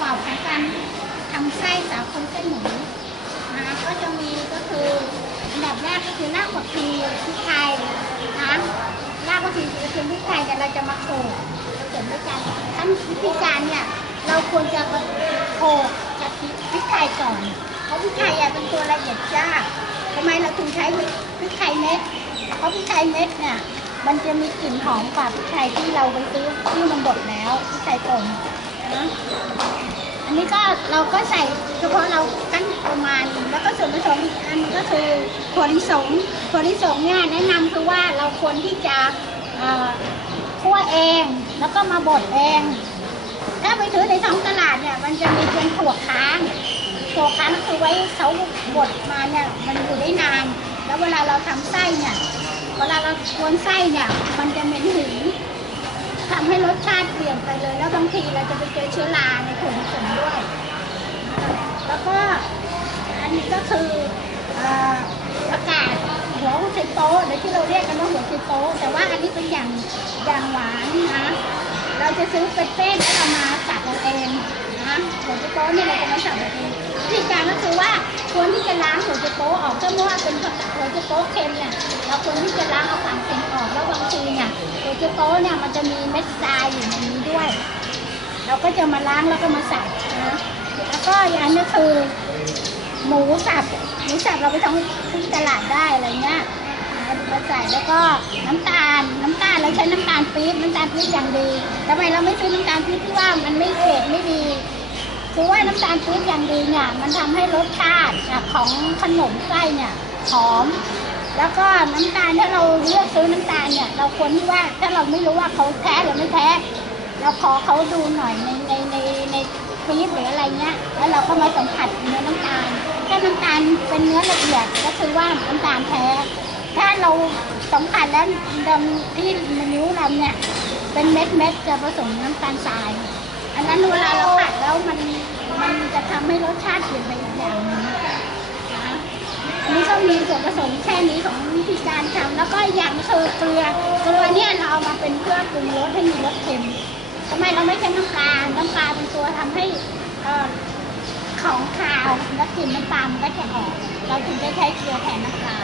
กอบของการทำไส้สาคูเส้นหมูนะคะก็จะมีก็คืออันดับแรกก็คือรากผักชีพริกไทยนะรากผักชีคือพริกไทยแต่เราจะมาโขลกผสมด้วยกันขั้นวิธีการเนี่ยเราควรจะโขลกกับพริกไทยก่อน เพราะพริกไทยอะเป็นตัวละเอียดยาทำไมเราถึงใช้พริกไทยเม็ดเพราะพริกไทยเม็ดเนี่ยมันจะมีกลิ่นหอมกว่าพริกไทยที่เราไปซื้อที่มันบดแล้วพริกไทยป่น นะอันนี้ก็เราก็ใส่เฉพาะเรากั้นประมาณ แล้วก็ส่วนผสมอีกอันก็คือถั่วลิสงถั่วลิสงเนี่ยแนะนำคือว่าเราควรที่จะคั่วเองแล้วก็มาบดเอง ถ้าไปซื้อในท้องตลาดเนี่ยมันจะมีเป็นถั่วค้างถั่วค้างคือไว้เขาบดมาเนี่ยมันอยู่ได้นาน แล้วเวลาเราทำไส้เนี่ยเวลาเรากวนไส้เนี่ยมันจะเหม็นหืนทำให้รสชาติเปลี่ยนไปเลย ทีเราจะไปเจอเชื้อราในถั่วลิสงด้วย แล้วก็อันนี้ก็คืออากาศหัวไชโป๊ะหรือที่เราเรียกกันว่าหัวไชโป๊ะแต่ว่าอันนี้เป็นอย่างอย่างหวานนะเราจะซื้อเป็นเส้นแล้วเรามาสับเอาเองนะหัวไชโป๊ะเนี่ยเราจะมาสับเอาเองวิธีการก็คือว่าควรที่จะล้างหัวไชโป๊ะออกถ้าเมื่อว่าเป็นหัวไชโป๊ะเค็มเนี่ยเราควรที่จะล้างเอาความเค็มออกแล้วบางทีเนี่ยหัวไชโป๊ะเนี่ยมันจะมีเม็ดทรายอยู่ในนี้ เราก็จะมาล้างแล้วก็มาสับนะแล้วก็อย่างนี้คือ หมูสับหมูสับเราไปทำที่ตลาดได้อะไรเงี้ยมาใส่แล้วก็น้ำตาลน้ำตาลเราใช้น้ำตาลปี๊บน้ำตาลปี๊บอย่างดีทำไมเราไม่ซื้อน้ำตาลปี๊บที่ว่ามันไม่เผ็ดไม่ดีคือว่าน้ำตาลปี๊บอย่างดีเนี่ยมันทำให้รสชาติของขนมไส้เนี่ยหอม แล้วก็น้ำตาลถ้าเราเลือกซื้อน้ำตาลเนี่ย เราควรที่ว่าถ้าเราไม่รู้ว่าเขาแท้หรือไม่แท้ เราขอเขาดูหน่อยในในในในปี๊บหรืออะไรเงี้ย แล้วเราก็มาสัมผัสเนื้อน้ำตาล ถ้าน้ำตาลเป็นเนื้อละเอียดก็คือว่าน้ำตาลแท้ ถ้าเราสัมผัสแล้วดำที่นิ้วเราเนี่ย เป็นเม็ดเม็ดจะผสมน้ำตาลทราย อันนั้นเวลาเราผัดแล้วมันมันจะทำให้รสชาติเปลี่ยนไปอีกอย่างนึงนะคะอันนี้ก็มีส่วนผสมแค่นี้ของวิธีการทำแล้วก็อย่างคือเกลือเกลือเนี่ยเราเอามาเป็นเครื่องปรุงรสให้มีรสเค็ม เราไม่ใช้น้ำปลาน้ำปลาเป็นตัวทำให้ของขาวและกลิ่นน้ำปลามันก็จะออก เราถึงได้ใช้เกลือแทนน้ำปลา